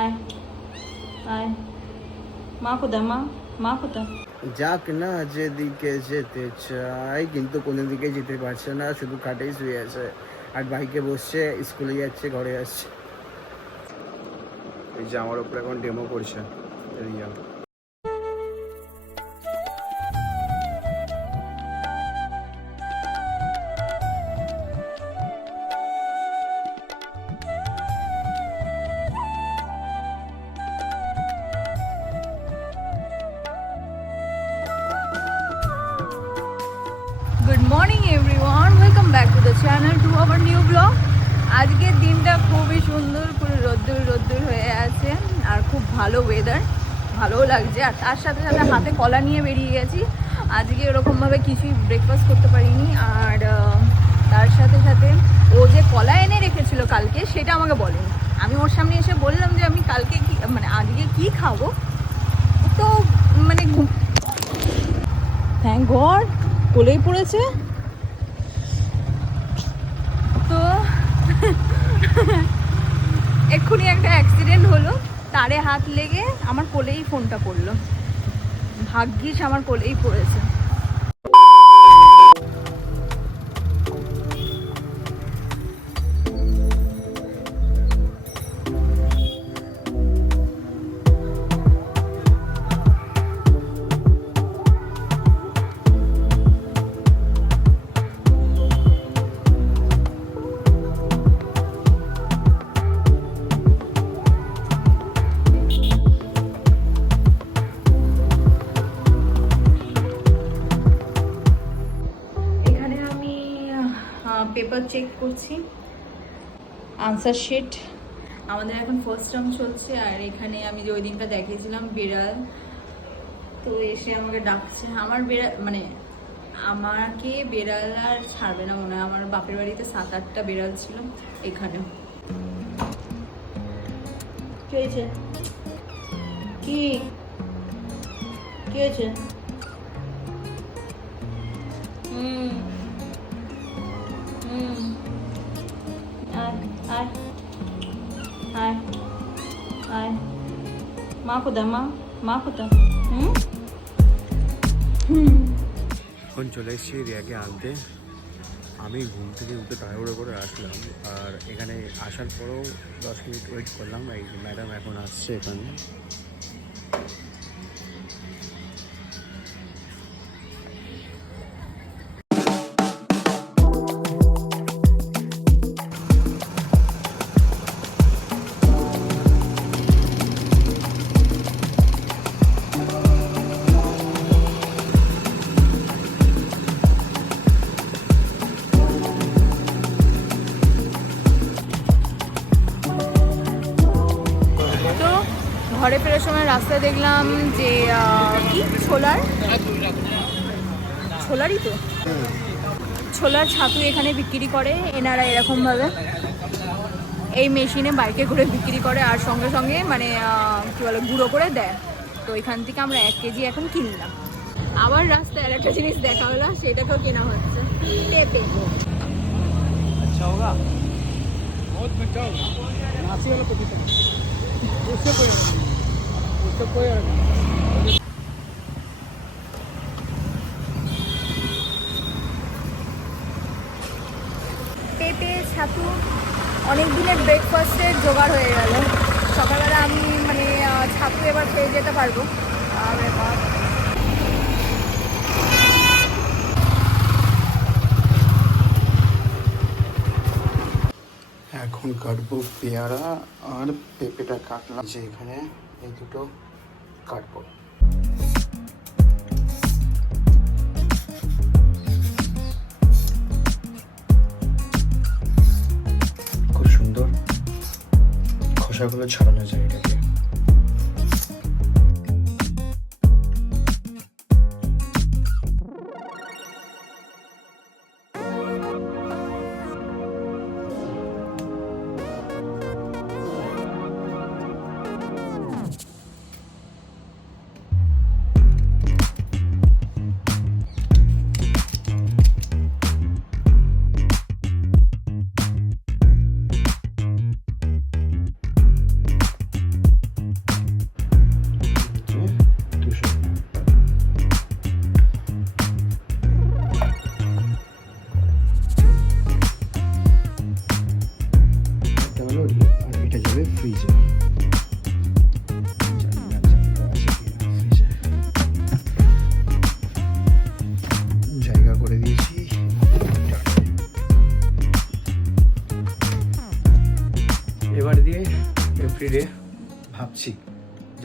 আয় আয় মা কোথায় মা মা কোথায় যাক না যেদিকে যেতে চাই কিন্তু কোনো দিকে যেতে পারছে না শুধু খাটেই শুয়ে আছে। আর বাইকে বসছে স্কুলে যাচ্ছে ঘরে আসছে। এই যে আমার উপরে এখন ডেমো করছে Riya good morning everyone welcome back to the channel to our new blog আজকের দিনটা খুবই সুন্দর, পুরো রোদ্দুর রোদ্দুর হয়ে আছে আর খুব ভালো ওয়েদার ভালোও লাগছে। আর তার সাথে সাথে হাতে কলা নিয়ে বেরিয়ে গেছি। আজকে ওরকমভাবে কিছুই ব্রেকফাস্ট করতে পারিনি। আর তার সাথে সাথে ও যে কলা এনে রেখেছিল কালকে, সেটা আমাকে বলেনি। আমি ওর সামনে এসে বললাম যে, আমি কালকে কি মানে আজকে কি খাব? তো মানে থ্যাংক গড কোলেই পড়েছে? তো এক্ষুনি একটা অ্যাক্সিডেন্ট হলো। তারে হাত লেগে আমার কোলেই ফোনটা পড়ল। ভাগ্যিস আমার কোলেই পড়েছে। পেপার চেক করছি। আনসার শিট আমাদের এখন ফার্স্ট টার্ম চলছে, আর এখানে আমি যে ওই দিনটা দেখিয়েছিলাম, বিড়াল। তো এসে আমাকে ডাকছে। আমার বিড়াল মানে আমাকে বেড়াল আর ছাড়বে না মনে হয়। আমার বাপের বাড়িতে সাত আটটা বেড়াল ছিল এখানে। কি হয়েছে? কি হয়েছে? হুম। মা কোথায় মা মা হুম হুম এখন চলে এসেছি রিয়াকে আনতে। আমি ঘুম থেকে উঠে তাড়াহুড়ো করে আসলাম আর এখানে আসার পরেও দশ মিনিট ওয়েট করলাম। এই ম্যাডাম এখন আসছে এখানে। ঘরে ফেরার সময় রাস্তায় দেখলাম যে কি? ছোলার? ছোলারই তো। ছোলার ছাতু এখানে বিক্রি করে, এনারা এরকমভাবে। এই মেশিনে বাইকে করে বিক্রি করে আর সঙ্গে সঙ্গে মানে কী বলে, গুঁড়ো করে দেয়। তো এখান থেকে আমরা এক কেজি এখন কিনলাম। আবার রাস্তায় আর একটা জিনিস দেখা হলো, সেটাকেও কেনা হচ্ছে। পেঁপে। আচ্ছা होगा बहुत मीठा होगा नासी वाला पपीता उससे कोई नहीं उससे कोई अलग नहीं পেঁপে ছাতু অনেক দিনের ব্রেকফাস্টের জোগাড় হয়ে গেল সকালবেলা আমি মানে আহ, ছাতু এবার খেয়ে যেতে পারবো আর এবার এখন কাটবো পেয়ারা আর পেঁপেটা কাটলাম যে এখানে এই দুটো কাটবো। খুব সুন্দর খোসাগুলো ছাড়ানো যায় এটাকে।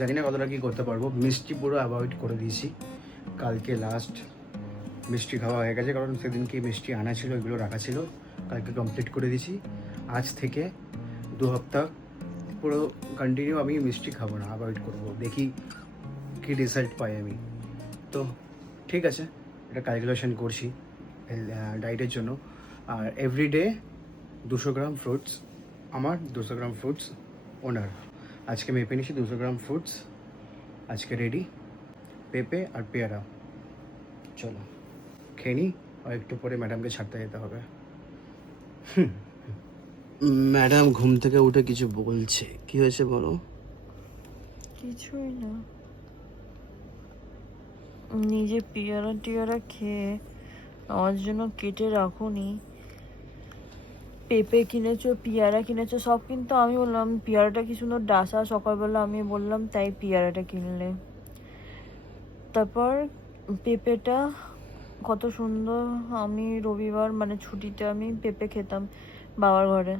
জানি না কতটা কী করতে পারব? মিষ্টি পুরো অ্যাভয়েড করে দিয়েছি। কালকে লাস্ট মিষ্টি খাওয়া হয়ে গেছে, কারণ সেদিনকে মিষ্টি আনা ছিল, এগুলো রাখা ছিল। কালকে কমপ্লিট করে দিয়েছি। আজ থেকে দু সপ্তাহ পুরো কন্টিনিউ আমি মিষ্টি খাব না অ্যাভয়েড করব। দেখি কী রেজাল্ট পাই আমি। তো ঠিক আছে, এটা ক্যালকুলেশন করছি ডায়েটের জন্য। আর এভরিডে দুশো গ্রাম ফ্রুটস আমার দুশো গ্রাম ফ্রুটস ওনার আজকে মেপে নিয়েছি দুশো গ্রাম ফ্রুটস আজকে রেডি পেঁপে আর পেয়ারা। চলো খেয়ে নিই আর একটু পরে ম্যাডামকে ছাড়তে যেতে হবে। ম্যাডাম ঘুম থেকে উঠে কিছু বলছে। কি হয়েছে বলো? কিছুই না। নিজে পেয়ারা টিয়ারা খেয়ে আমার জন্য কেটে রাখুনি পেঁপে কিনেছো পেয়ারা কিনেছো সব কিন্তু আমি বললাম পেয়ারাটা কি সুন্দর ডাসা সকালবেলা আমি বললাম তাই পেয়ারাটা কিনলে। তারপর পেঁপেটা কত সুন্দর আমি রবিবার মানে ছুটিতে আমি পেঁপে খেতাম বাবার ঘরে।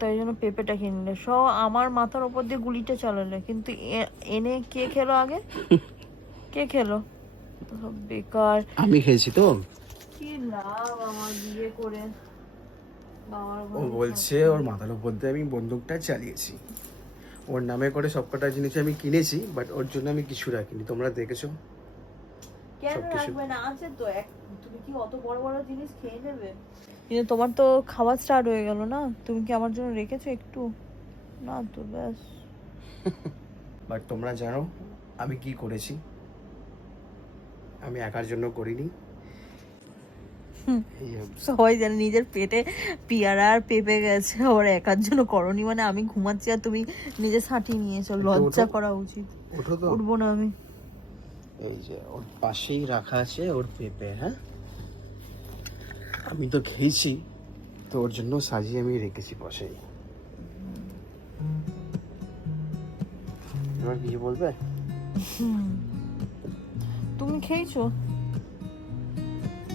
তাই জন্য পেঁপেটা কিনলে। সব আমার মাথার ওপর দিয়ে গুলিটা চালালে কিন্তু এনে কে খেলো আগে? কে খেলো? সব বেকার। আমি খেয়েছি তো। কি লাভ আমার বিয়ে করে? ও বলছে ওর মাথার উপর দিয়ে আমি বন্দুকটা চালিয়েছি। ওর নামে করে সবকটা জিনিস আমি কিনেছি বাট ওর জন্য আমি কিছু রাখিনি। তোমরা দেখেছ? কেন সবকিছু। রাখবে না? আছে তো এক তুমি কি অত বড় বড় জিনিস খেয়ে নেবে? কিন্তু তোমার তো খাওয়া স্টার্ট হয়ে গেল না? তুমি কি আমার জন্য রেখেছো একটু? না তো ব্যাস। বাট তোমরা জানো আমি কি করেছি? আমি একার জন্য করিনি। সবাই জানে নিজের পেটে পেয়ারা আর পেঁপে গেছে। ওর একার জন্য করনি মানে আমি ঘুমাচ্ছি আর তুমি নিজে লজ্জা করা উচিত। তো। উঠবো না আমি। এই যে ওর পাশেই রাখা আছে ওর পেঁপে হ্যাঁ? আমি তো খেয়েছি তো ওর জন্য সাজিয়ে আমি রেখেছি পাশেই। এবার কিছু বলবে? তুমি খেয়েছো?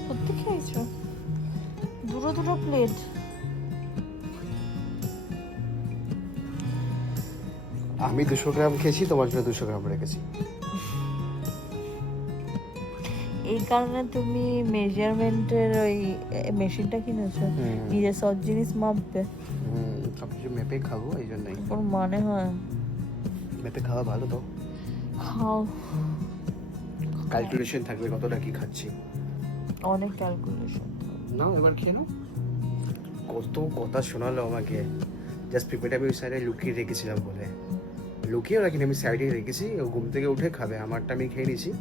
সত্যি খেয়েছো? দুটো দুটো প্লেট আমি দুশো গ্রাম খেয়েছি তোমার জন্য দুশো গ্রাম রেখেছি। এই কারণে তুমি মেজারমেন্টের ওই মেশিনটা কিনেছো। নিজের সব জিনিস মাপবে। সব কিছু মেপে খাব এই জন্যই। কোনো মানে হয়। মেপে খাওয়া ভালো তো। খাও। ক্যালকুলেশন থাকবে কতটা কি খাচ্ছি। অনেক ক্যালকুলেশন নাও এবার খেয়ে নাও। কত কথা শোনালো আমাকে। জাস্ট পেঁপেটা আমি ওই সাইডে লুকিয়ে রেখেছিলাম বলে। লুকিয়েও রাখিনি আমি সাইডে রেখেছি। ও ঘুম থেকে উঠে খাবে। আমারটা আমি খেয়ে নিয়েছি।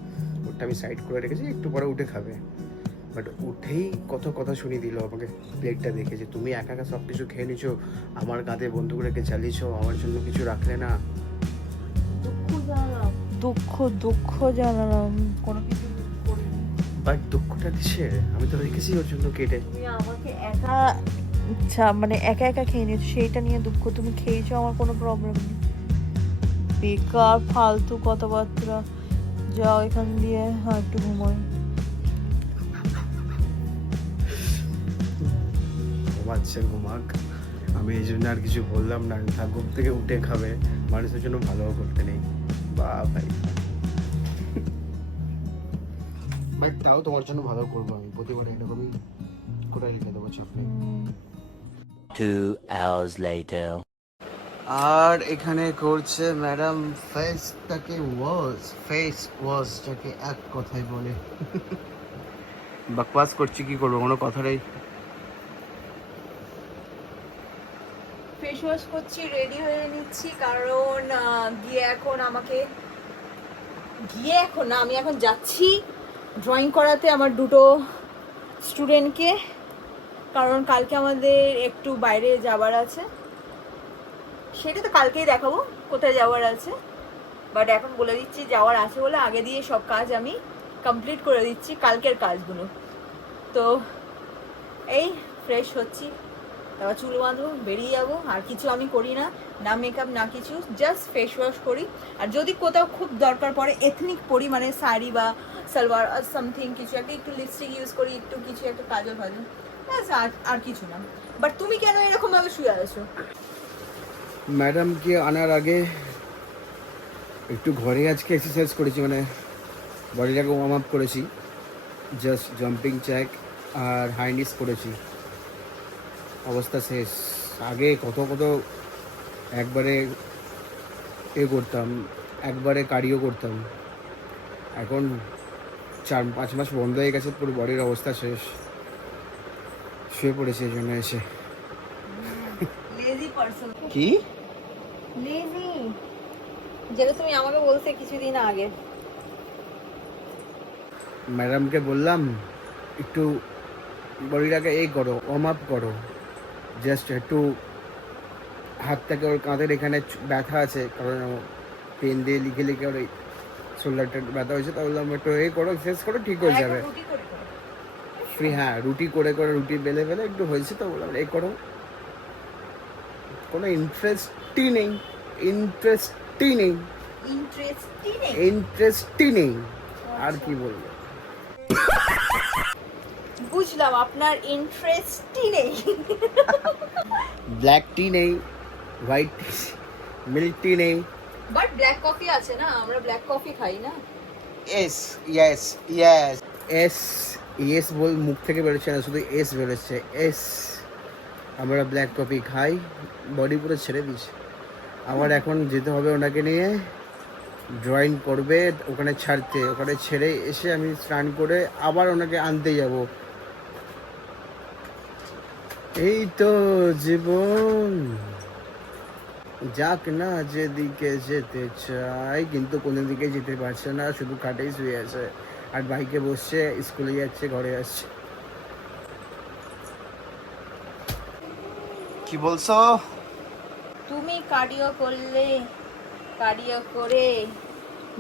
ওরটা আমি সাইড করে রেখেছি। একটু পরে উঠে খাবে। বাট উঠেই কত কথা শুনিয়ে দিল আমাকে প্লেটটা দেখে যে তুমি একা একা সব কিছু খেয়ে নিছো আমার কাঁধে বন্ধুক রেখে চালিয়েছো আমার জন্য কিছু রাখলে না? দুঃখ জানালাম। দুঃখ দুঃখ জানালাম। কোনো কিছু বাট দুঃখটা কিসের আমি তো রেখেছি ওর জন্য কেটে। আমাকে একা আচ্ছা মানে একা একা খেয়ে নিয়েছো সেইটা নিয়ে দুঃখ তুমি খেয়েছো আমার কোনো প্রবলেম নেই। বেকার ফালতু কথাবার্তা যাও এখান দিয়ে হ্যাঁ একটু ঘুমোই। ঘুমাচ্ছে ঘুমাক। আমি এই জন্য আর কিছু বললাম না ঘুম থেকে উঠে খাবে। মানুষের জন্য ভালো করতে নেই। বা ভাই ভাই তাও তোমার জন্য ভালো করব আমি। প্রতিবার এরকমই করে রেখে দেবো চাপ নেই Two hours later. আর এখানে করছে ম্যাডাম ফেসটাকে ওয়াজ ফেস ওয়াশ যাকে এক কথাই বলে। বকবাস করছি কি করব? কোনো কথাটাই ফেস ওয়াশ করছি রেডি হয়ে নিচ্ছি কারণ গিয়ে এখন আমাকে গিয়ে এখন না আমি এখন যাচ্ছি। ড্রয়িং করাতে আমার দুটো স্টুডেন্টকে কারণ কালকে আমাদের একটু বাইরে যাবার আছে। সেটা তো কালকেই দেখাবো, কোথায় যাওয়ার আছে। বাট এখন বলে দিচ্ছি যাওয়ার আছে বলে আগে দিয়ে সব কাজ আমি কমপ্লিট করে দিচ্ছি কালকের কাজগুলো। তো এই ফ্রেশ হচ্ছি। তারপর চুল বাঁধবো, বেরিয়ে যাব, আর কিছু আমি করি না না মেকআপ না কিছু জাস্ট ফেস ওয়াশ করি। আর যদি কোথাও খুব দরকার পড়ে এথনিক পরি মানে শাড়ি বা সালোয়ার আর সামথিং কিছু একটা, একটু লিপস্টিক ইউজ করি, একটু কিছু একটা কাজল ফাজল ব্যাস, আর আর কিছু না। বাট তুমি কেন এরকম ভাবে শুয়ে আছো? ম্যাডামকে আনার আগে একটু ঘরে আজকে এক্সারসাইজ করেছি মানে বডিটাকে ওয়ার্ম আপ করেছি জাস্ট জাম্পিং চ্যাক আর হাইনিস করেছি অবস্থা শেষ। আগে কত কত একবারে এ করতাম, একবারে কারিও করতাম। এখন চার পাঁচ মাস বন্ধ হয়ে গেছে পুরো বডির অবস্থা শেষ। শুয়ে পড়েছে এই জন্য এসে। কি? লেজি যেটা তুমি আমাকে বলতে কিছুদিন আগে। ম্যাডামকে বললাম একটু বডিটাকে এই করো ওয়ার্ম আপ করো। জাস্ট একটু হাতটাকে ওর কাঁধের এখানে ব্যথা আছে কারণ পেন দিয়ে লিখে লিখে ওর শোল্ডারটা ব্যথা হয়েছে তা বললাম একটু এই করো এক্সারসাইজ করো ঠিক হয়ে যাবে। ফ্রি হ্যাঁ রুটি করে করে রুটি বেলে বেলে একটু হয়েছে তো বললাম এই করো। কোনো ইন্টারেস্টই নেই ইন্টারেস্টই নেই। ইন্টারেস্টিং ইন্টারেস্টই নেই। আর কি বলব? বুঝলাম আপনার ইন্টারেস্টই নেই। ব্ল্যাক টি নেই হোয়াইট টি মিল্ক টি নেই। বাট ব্ল্যাক কফি আছে না আমরা ব্ল্যাক কফি খাই না। Yes yes yes yes yes বল মুখ থেকে বেরোচ্ছে না শুধু এস বেরোচ্ছে। এস আমরা ব্ল্যাক কফি খাই বডি পুরো ছেড়ে দিস আবার এখন যেতে হবে ওনাকে নিয়ে ড্রয়িং করবে ওখানে ছাড়তে। ওখানে ছেড়ে এসে আমি স্নান করে আবার ওনাকে আনতে যাব। এই তো জীবন। যাক না যেদিকে যেতে চাই কিন্তু কোনো দিকে যেতে পারছে না শুধু খাটেই শুয়ে আছে। আর বাইকে বসছে স্কুলে যাচ্ছে ঘরে আসছে। কি বলছো? তুমি কার্ডিও করলে কার্ডিও করে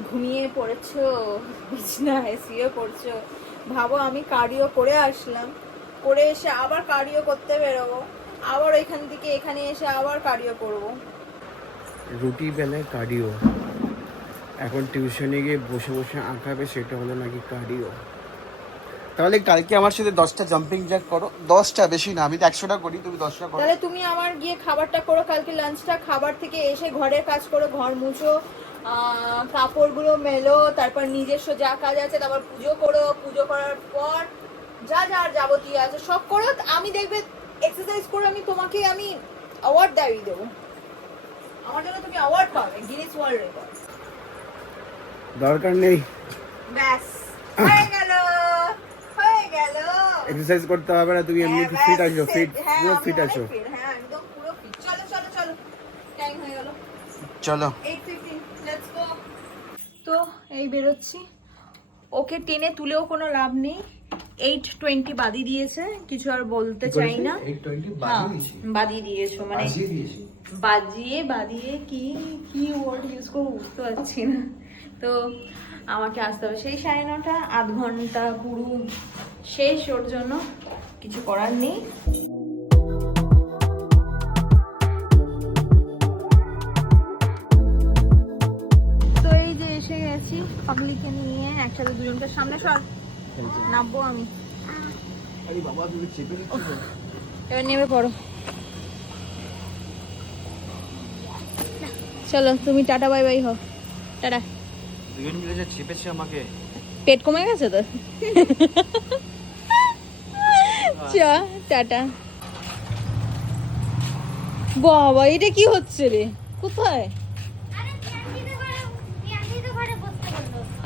ঘুমিয়ে পড়েছো বিছনায় শুয়ে পড়ছো। ভাবো আমি কার্ডিও করে আসলাম। করে এসে আবার কার্ডিও করতে বেরোবো। আবার এখান থেকে এখানে এসে আবার কার্ডিও করব। রুটি বেলায় কার্ডিও এখন টিউশনে গিয়ে বসে বসে আঁকাবে সেটা হলো নাকি কার্ডিও তাহলে কালকে আমার সাথে দশটা জাম্পিং জ্যাক করো। দশটা বেশি না আমি তো একশোটা করি তুমি দশটা করো। তাহলে তুমি আমার গিয়ে খাবারটা করো কালকে লাঞ্চটা খাবার থেকে এসে ঘরের কাজ করো ঘর মুছো কাপড়গুলো মেলো তারপর নিজস্ব যা কাজ আছে তারপর পুজো করো। পুজো করার পর যা যা আর যাবতীয় আছে সব করো। আমি দেখবে এক্সারসাইজ করে আমি তোমাকে আমি অ্যাওয়ার্ড দাঁড়িয়ে দেবো। আমার জন্য তুমি অ্যাওয়ার্ড পাবে গিনিস ওয়ার্ল্ড রেকর্ড দরকার নেই। ব্যাস হয়ে গেল হয়ে গেল। এক্সারসাইজ করতে হবে না তুমি এমনি হ্যাঁ, ফিট আছো ফিট হ্যাঁ, পুরো ফিট আছো। হ্যাঁ একদম পুরো fit। চলো চলো চলো টাইম হয়ে গেল। চলো। তো এই বেরোচ্ছি। ওকে টেনে তুলেও কোনো লাভ নেই। এইট টোয়েন্টি বাদি দিয়েছে কিছু আর বলতে চাই না। হ্যাঁ, বাদিয়ে দিয়েছ। মানে বাজিয়ে বাদিয়ে কি কি ওয়ার্ড ইউজ করব বুঝতে পারছি না। তো আমাকে আসতে হবে। সেই সাড়ে নটা আধ ঘণ্টা পুরো শেষ ওর জন্য কিছু করার নেই। তো এই যে এসে গেছি পাগলিকে নিয়ে একসাথে দুজনকে সামনে সর নামবো আমি। এবার নেমে পড়ো। চলো তুমি টাটা বাই বাই হও। টাটা। দুজন মিলে যে চেপেছে আমাকে। পেট কমে গেছে তো? চ টাটা। বাবা এটা কি হচ্ছে রে? কোথায়?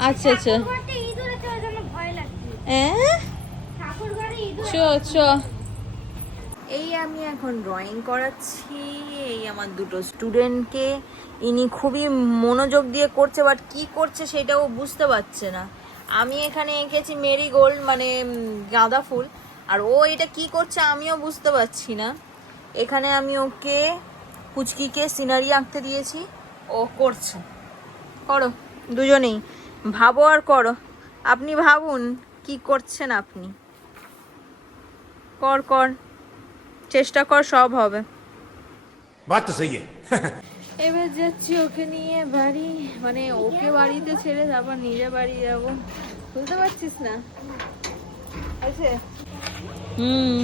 আচ্ছা আচ্ছা ঘরটা ইঁদুর আছে ওই জন্য ভয় লাগছে হ্যাঁ ঠাকুর ঘরে ইঁদুর চ চ এই আমি এখন ড্রয়িং করাচ্ছি। এই আমার দুটো স্টুডেন্টকে ইনি খুবই মনোযোগ দিয়ে করছে বাট কি করছে সেটাও বুঝতে পারছে না। আমি এখানে এঁকেছি মেরি গোল্ড মানে গাঁদা ফুল। আর ও এটা কি করছে আমিও বুঝতে পারছি না। এখানে আমি ওকে পুচকিকে সিনারি আঁকতে দিয়েছি। ও করছে। করো দুজনেই। ভাবো আর করো। আপনি ভাবুন। কি করছেন আপনি? কর কর। চেষ্টা কর সব হবে। বাত তো সহি এবার যাচ্ছি ওকে নিয়ে বাড়ি। মানে ওকে বাড়িতে ছেড়ে তারপর নিজে বাড়ি যাব। বুঝতে পারছিস না? আছে? হুম।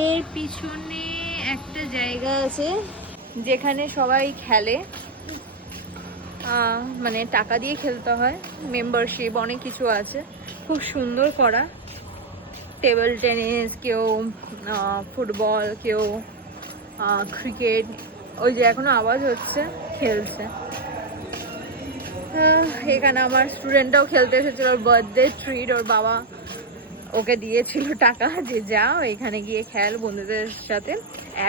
এর পিছনে একটা জায়গা আছে যেখানে সবাই খেলে। মানে টাকা দিয়ে খেলতে হয় মেম্বারশিপ অনেক কিছু আছে। খুব সুন্দর করা। টেবিল টেনিস কেউ ফুটবল কেউ ক্রিকেট ওই যে এখনও আওয়াজ হচ্ছে, খেলছে। এখানে আমার স্টুডেন্টটাও খেলতে এসেছিল, ওর বার্থডে ট্রিট ওর বাবা ওকে দিয়েছিল টাকা যে যাও, এখানে গিয়ে খেল, বন্ধুদের সাথে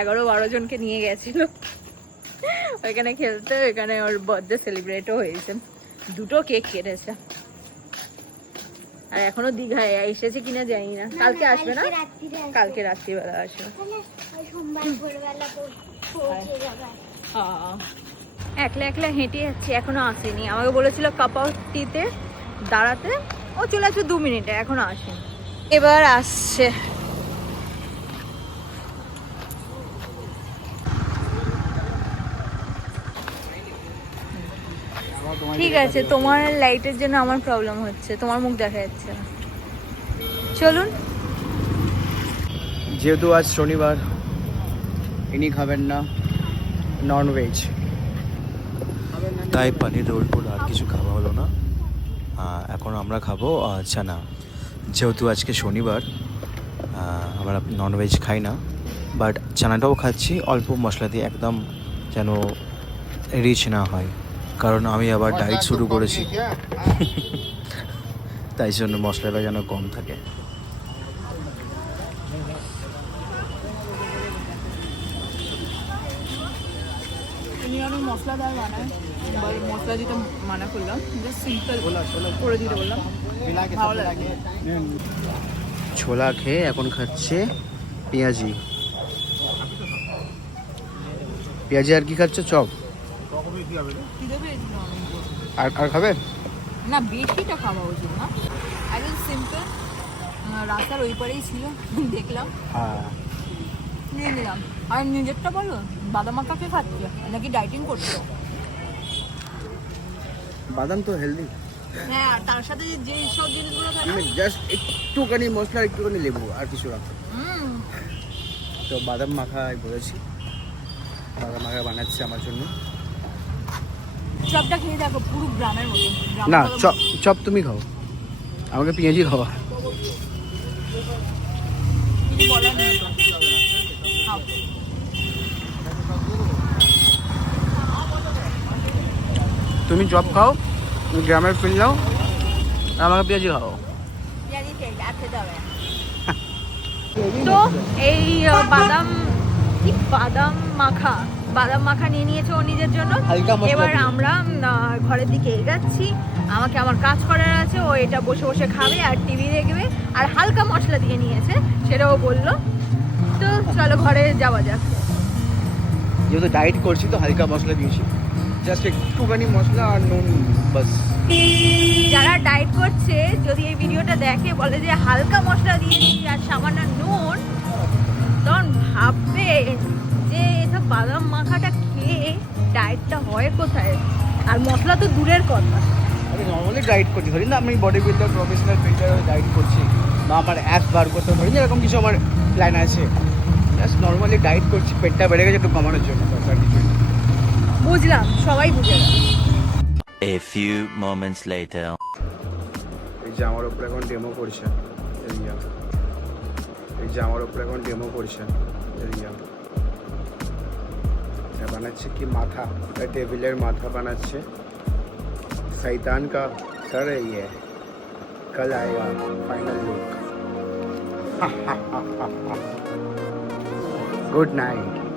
এগারো বারো জনকে নিয়ে গেছিল। ওইখানে খেলতে ওইখানে ওর বার্থডে সেলিব্রেটও হয়েছে। দুটো কেক কেটেছে। আর এখনও দীঘায় এসেছে কিনা জানি না। কালকে আসবে না? কালকে। রাত্রিবেলা আসবে। একলা একলা হেঁটে যাচ্ছি এখনও আসেনি। আমাকে বলেছিল কাপাটিতে দাঁড়াতে। ও চলে আসবে দু মিনিটে এখনও আসেনি। এবার আসছে। ঠিক আছে তোমার লাইটের জন্য আমার প্রবলেম হচ্ছে তোমার মুখ দেখা যাচ্ছে না। চলুন। যেহেতু আজ শনিবার ইনি খাবেন না নন ভেজ তাই পানির রোল আর কিছু খাওয়া হলো না। এখন আমরা খাব চানা। যেহেতু আজকে শনিবার আমরা ননভেজ খাই না। বাট চানাটাও খাচ্ছি অল্প মশলা দিয়ে একদম যেন রিচ না হয়। কারণ আমি আবার ডায়েট শুরু করেছি। তাই জন্য মশলাটা যেন কম থাকে। উনি মশলাদার বানায় মশলা দিতে মানা করলাম জাস্ট সিম্পল করে দিতে বললাম। ভালো লাগে। ছোলা খেয়ে এখন খাচ্ছে পেঁয়াজি। পেঁয়াজি আর কি খাচ্ছে? চপ। আর আর খাবে? না বেশিটা খাওয়া উচিত না। একদম সিম্পল রাস্তার ওই পারেই ছিল দেখলাম। হ্যাঁ। নিয়ে নিলাম। আর নিজেরটা বলো বাদাম মাখাকে খাচ্ছে? নাকি ডাইটিং করছ? বাদাম তো হেলদি হ্যাঁ আর তার সাথে যে সব জিনিসগুলো জাস্ট একটুখানি মশলা আর একটুখানি লেবু আর কিছু রাখো তো বাদাম মাখা বলেছি। বাদাম মাখা বানাচ্ছে আমার জন্য। চপটা খেয়ে দেখো পুরো গ্রামের মতো। না চপ চপ তুমি খাও। আমাকে পেঁয়াজি খাওয়া। তুমি চপ খাও তুমি গ্রামের ফিল নাও আর আমাকে পেঁয়াজি খাও। তো এই বাদাম বাদাম মাখা? বাদাম মাখা নিয়ে নিয়েছে ও নিজের জন্য। এবার আমরা ঘরের দিকে এগাচ্ছি। আমাকে আমার কাজ করার আছে ও এটা বসে বসে খাবে আর টিভি দেখবে। আর হালকা মশলা দিয়ে নিয়েছে সেটাও বলল। তো চলো ঘরে যাওয়া যাক। যেহেতু ডায়েট করছি তো হালকা মশলা দিয়েছি। জাস্ট একটুখানি মশলা আর নুন বাস। যারা ডায়েট করছে যদি এই ভিডিওটা দেখে বলে যে হালকা মশলা দিয়েছি আর সামান্য নুন বাদাম মাখাটা খেয়ে ডায়েটটা হয় কোথায়? আর মশলা তো দূরের কথা। আমি নর্মালি ডায়েট করছি। ধরি না আমি body builder professional builder diet করছি। বা আমার অ্যাপ বার করতে ধরি না এরকম কিছু আমার প্ল্যান আছে। জাস্ট নর্মালি ডায়েট করছি পেটটা বেড়ে গেছে একটু কমানোর জন্য। দরকার কিছু বুঝলাম সবাই বুঝে গেল। A few moments later. এই যে আমার উপরে এখন ডেমো করছে। এই যে আমার উপরে এখন ডেমো করছে। এরিয়া এটা বানাচ্ছে कि माथा টেবিলের माथा বানাচ্ছে। सैतान का सर है ये कल आएगा फाइनल लुक गुड नाइट